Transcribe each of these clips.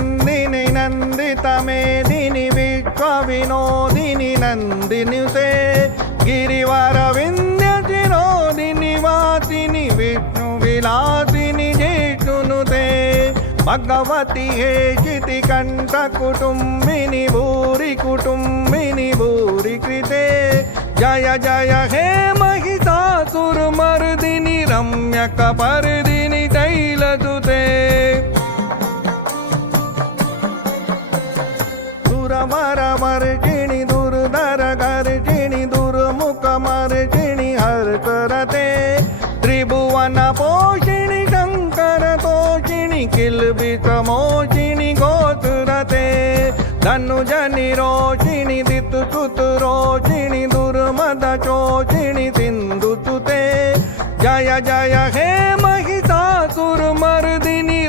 नन्दिनि नन्दितमेदिनि विश्वविनोदिनि नन्दिनुते गिरिवरविन्द्यचिरोदिनि वासिनि विष्णुविलासिनि जिष्णुनुते भगवति हेशिति कण्ठकुटुम्बिनि भूरि कुटुम्बिनि भूरि कृते जय जय हे महिषासुरमर्दिनि रम्यकपर्दिनि शैलसुते सुरवरवर्षिणि दुर्धरगर्षिणि दुर्मुखमर्षिणि हर्षरते त्रिभुवनपोषिणि शङ्करतोषिणि किल्बिषमोषिणि गोचरते धनुजनिरोषिणि दितुसुतरोषिणि दुर्मदशोषिणि सिन्धुसुते जय जय हे महिषासुरमर्दिनि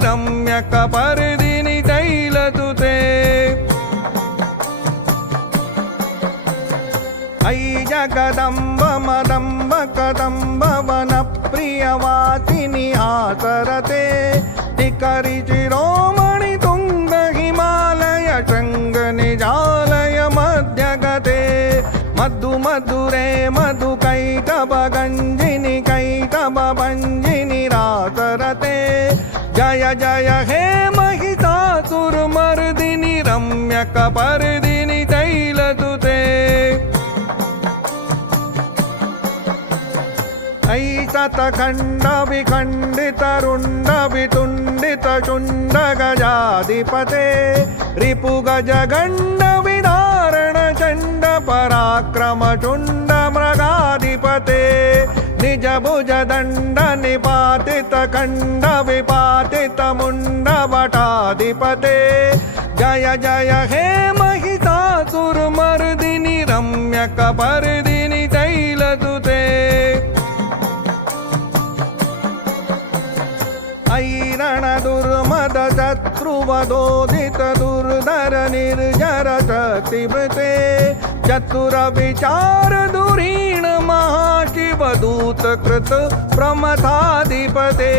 रम्यकपर्दिनि शैलसुते ऐ जगदम्ब मदम्ब कदम्ब वनप्रियवासिनि आसरते शिखरिशिरोमणि तुङ्ग हिमालय शृङ्गनिजालय मध्यगते मधु मधुरे मधु कैटभगञ्जिनि कैटभभञ्जिनि रासरते जय जय हे महिषासुरमर्दिनि रम्यकपर्दिनि शैलसुते ऐ शतखण्ड विखण्डित रुण्ड वितुण्डित शुण्ड गजाधिपते रिपुगजगण्ड विदारण चण्ड पराक्रम शुण्ड मृगाधिपते निज भुज दण्ड निपातित खण्ड विपातित मुण्ड वटाधिपते जय जय हे महिषासुरमर्दिनि रम्यकपर्दिनि शैलसुते ऐरण दुर्मद शत्रुवदोदित दुर्धर निर्जर शक्तिवृते चतुर विचार दुरीण महाशिवदूत कृत प्रमथाधिपते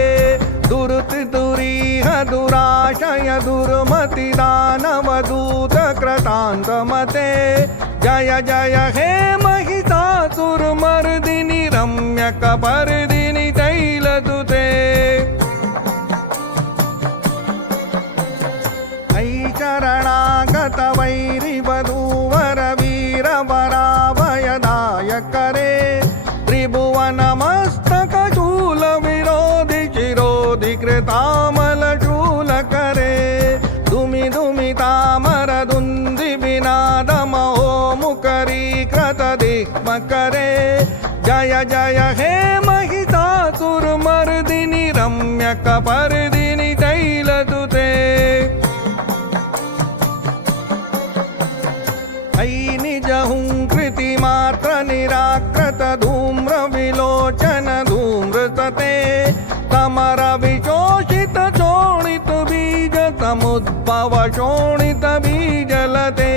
दुर्ति दुरीह दुराशय दुर्मति दानवदूत कृतान्तमते जय जय हे महिषासुरमर्दिनि रम्यकपर्दिनि शैलसुते शरणागत वैरिवधूवर वीर वराभयदायकरे त्रिभुवनमस्तक शूल विरोधि शिरोधि कृतामल शूल करे दुमि दुमि तामर दुन्दि विनाद महो मुकरी कृत दिग्मकरे जय जय हे महिषासुरमर्दिनि रम्यकपर्दिनि शैलसुते ऐ निज हुंकृति मात्र निराकृत धूम्र विलोचन धूम्रसते समर विशोषित शोणित बीज समुद्भव शोणित बीजलते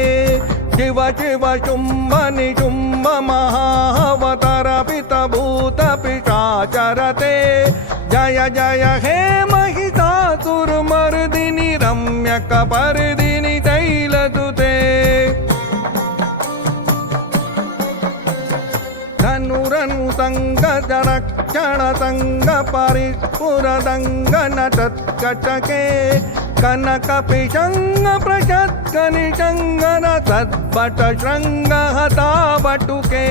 शिव शिव शुंभ निशुंभ महावतर पित भूत पिशाचरते जय जय हे महिषासुरमर्दिनि रम्यकपर्दिनि शैलसुते धनुरनु संग रक्षण संग परिस्फुरदंग नटत्कटके कनक पिशंग प्रशत्क निशंगन सद्भट श्रृंग हता बटुके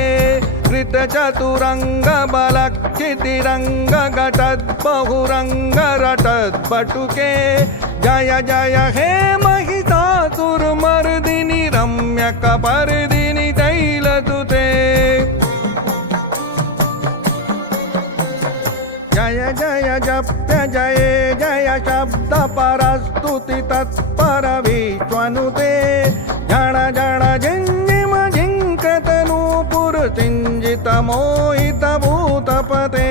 कृत चतुरंग बलक्षितिरंग घटत् बहुरंग रटत् बटुके जय जय हे महिषासुरमर्दिनि रम्यकपर्दिनि शैलसुते जय जय जप्य जय जय शब्द परस्तुति तत्पर विश्वनुते जण जण जिंजिम जिंकतनूपुर सिंजित मोहित भूतपते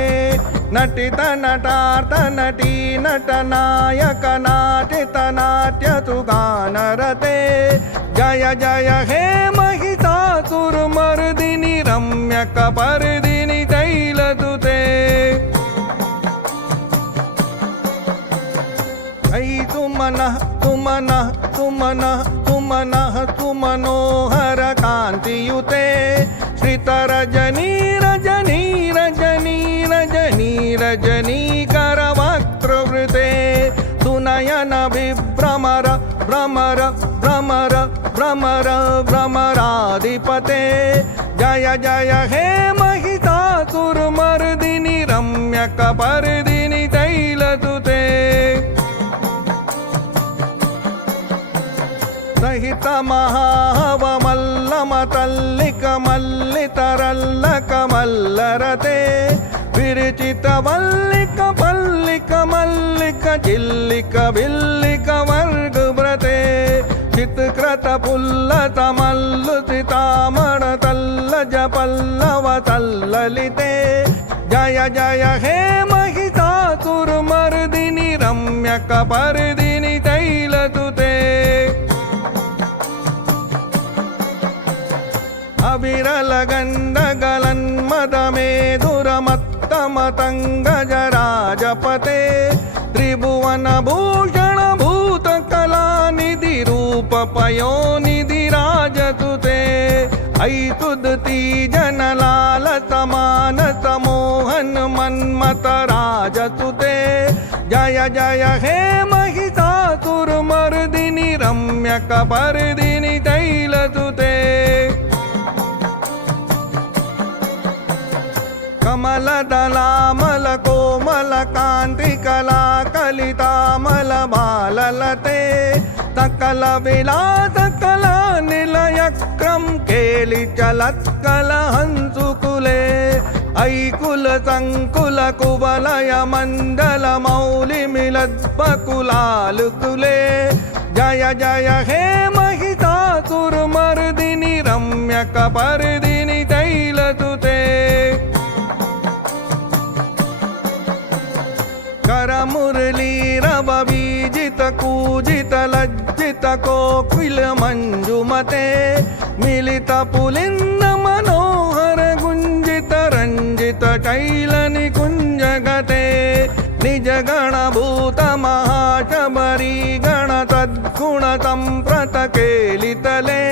नटित नटार्थ नटी नट नायक नाटित नाट्य सुगानरते जय जय हे महिषासुरमर्दिनि रम्यकपर्दिनि शैलसुते ऐ तुमनः तुम सुमनः सुमनः सुमनः सुमनोहर कान्तियुते श्रितरजनी रजनी रजनी रजनी रजनीकरवक्त्रवृते सुनयन विभ्रमर भ्रमर भ्रमर भ्रमर भ्रमराधिपते जय जय हे महिषासुरमर्दिनि रम्यकपर्दिनि तैलसुते सहित महावमल्लमतल्लिकमल्लितरल्लकमल्लरते विरचितवल्लिक पल्लिक मल्लिक चिल्लिक विल्लिक वर्गव्रते चित्कृत पुल्लत मल्लुसितामण तल्लज पल्लव तल्ललिते जय जय हे महिषासुरमर्दिनि रम्यकपर्दिनि तैलसुते अविरलगन्धगलन्मदमेधुरमत्तमतङ्गजराजपते त्रिभुवनभूषण भूतकलानिधि रूपपयोनिधि राजसुते ऐसुदती जनलाल समान समोहन मन्मथ राजसुते जय जय हे महिषासुरमर्दिनि रम्यकपर्दिनि तैलसुते कमलदलामल कोमल कान्तिकला कलितामल बाललते सकल विलास कला निलयक्रम केलिचलत्कल हंसुकुले ऐकुल संकुल कुवलय मंडल मौलि मिलद्बकुलालुकुले जय जय हे महिषासुरमर्दिनि रम्यकपर्दिनि तैलसुते करमुरलीरवबीजित कूजित लज्जित कोकिल मंजुमते मिलित पुलिंद मनोहर गुंजित रंजित शैल निकुंजगते निज गण भूत महाशबरी गण तद्गुण संप्रत केलितले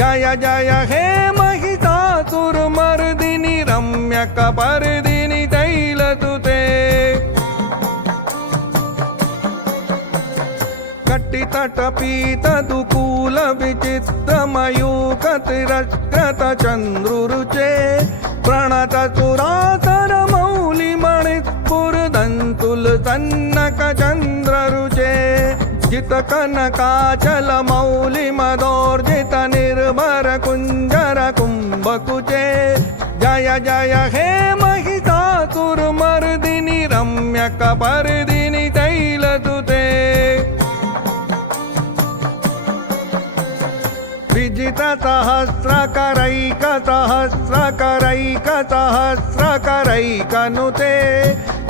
जय जय हे महिषासुरमर्दिनि रम्यकपर्दिनि तैलसुते कटितटपीत दुकूल विचित्र मयूखतिरस्कृत चंद्रुरुचे प्रणत सुरासर मौलि मणिस्फुरदंतुल सन्नक चंद्ररुचे जित कनकाचल मौलि मदोर्जित निर्भर कुंजर कुंभकुचे जय जय हे महिषासुरमर्दिनि रम्यकपर्दिनि तैलसुते विजित सहस्रकरैक सहस्रकरैक सहस्रकरैकनुते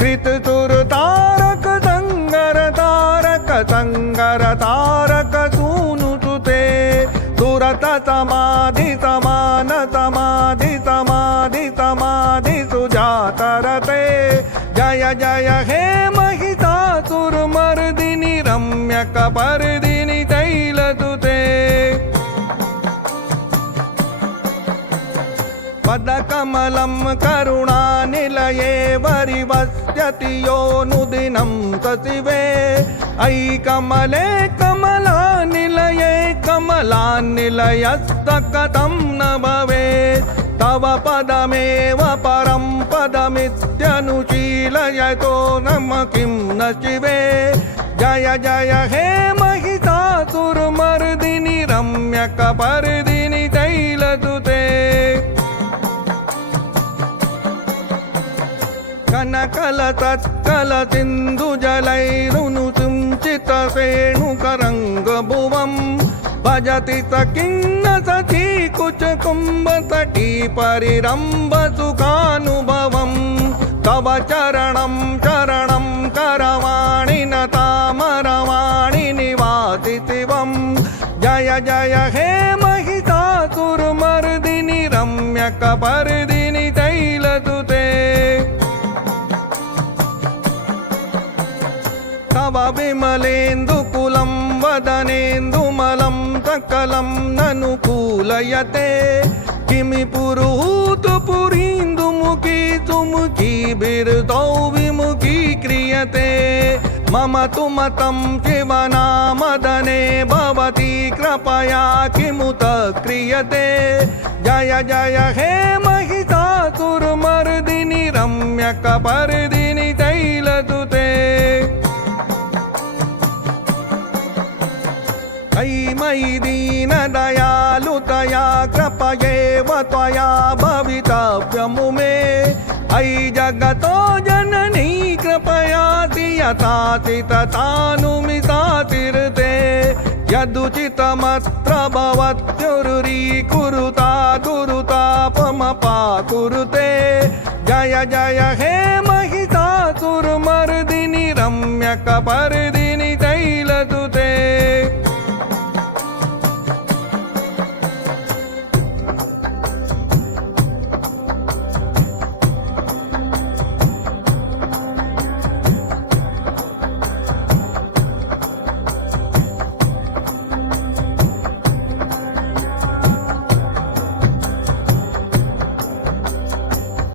कृतसुरतारक संगर तारक संगर तारक सूनुसुते सुरत समाधि समान समाधि समाधि समाधि सुजातरते जय जय हे महिषासुरमर्दिनि रम्यकपर्दिनि तैलसुते पदकमलं करुणानिलये वरिवस्यति योऽनुदिनं सशिवे ऐकमले कमलानिलये कमलानिलयस्तकतं न भवेत् तव पदमेव परं पदमित्यनुशीलयतो नम किं न शिवे जय जय हे महिषासुरमर्दिनि रम्यकपर्दिनि तैलसुते कनकल तत्कल सिंधु जलैरुनुसिंचित सेणुकरंग भुवं भजति सकिन्न सखी कुच कुंभ तटी परिरंभ सुखानुभवं तव चरणं शरणं करवाणि न तामरवाणि निवासि शिवं जय जय हे महिषासुरमर्दिनि रम्यकपर्दिनि तैलसुते तव विमलेन्दुकुलं वदनेन्दुमलं सकलं ननुकूलयते किमि पुरुहूतु पुरीन्दुमुखी सुमुखी बिरतौ विमुखी क्रियते मम तु मतं शिवनामदने भवती कृपया किमुत क्रियते जय जय हे महिषासुरमर्दिनि रम्यकपर्दिनि शैलसुते अयि मयि दीनदयालुतया कृपयेव त्वया भवितव्यमुमे अयि जगतो जननी कृपयाति यथाति तथानुमितातिर्ते यदुचितमत्र भवत्युरुरीकुरुता दुरुतापमपाकुरुते जय जय हे महिषासुरमर्दिनि रम्यकपर्दिनि